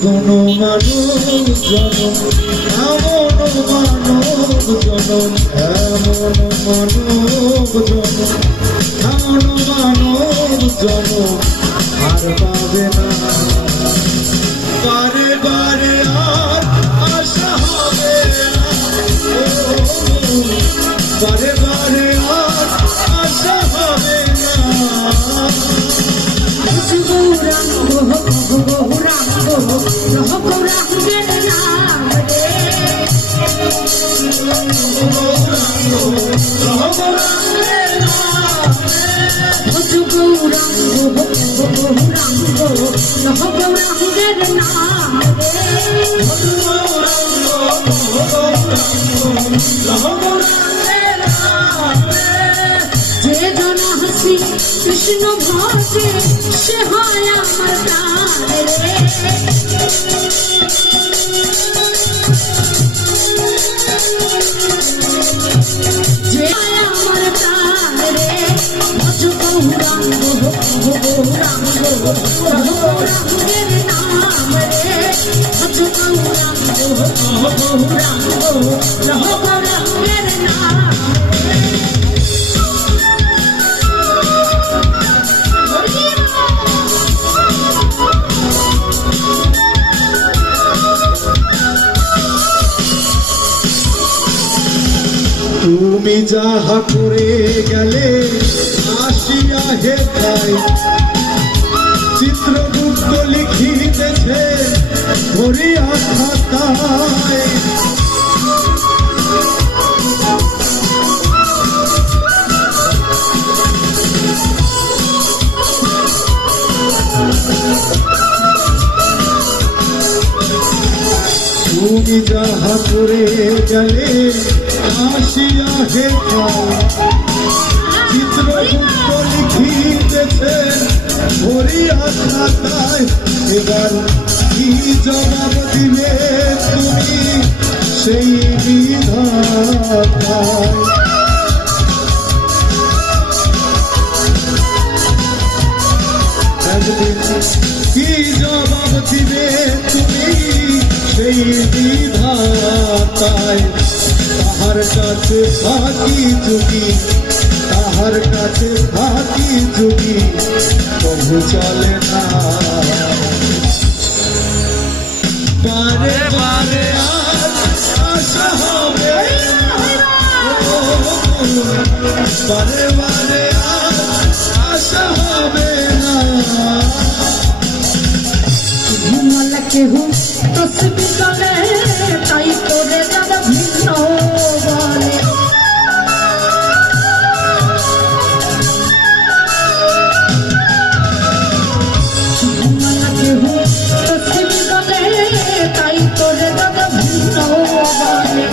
এমন মানব জনম, এমন মানব জনম, এমন মানব জনম, এমন মানব জনম আর পাবে না। বারে বারে আর আশা হবে না, বারে বারে আর আশা হবে না। যে জন হাসি কৃষ্ণ ভজে সে হয় আমার প্রাণ রে। যে আমার প্রাণ রে ভজ গৌরাঙ্গ গৌরাঙ্গ গৌরাঙ্গের নাম রে, ভজ গৌরাঙ্গ গৌরাঙ্গ গৌরাঙ্গের নাম। তুমি যাহা করে গেলে আসিয়া হে ভাই, চিত্রগুপ্ত লিখিতেছে ধরিয়া খাতায়। তুমি যাহা করে গেলে আসিয়া হে ভাই, চিত্রগুপ্ত লিখিতেছে ধরিয়া খাতায়। এবার কি জবাব দিলে তুমি সেই বিধাতায়? কি জবাব দিবে তুমি সেই বিধাতায়? তাহার কাছে থাকি যুগি, তাহার কাছে থাকি যুগি প্রভু চলে না। বারে বারে আর আশা হবে না, বারে বারে আর আশা হবে না। ঘুমল কেহু তসবি তলে তাই তোরে দাদা ভিন্ন বলে। ঘুমল কেহু তসবি তলে তাই তোরে দাদা ভিন্ন বলে।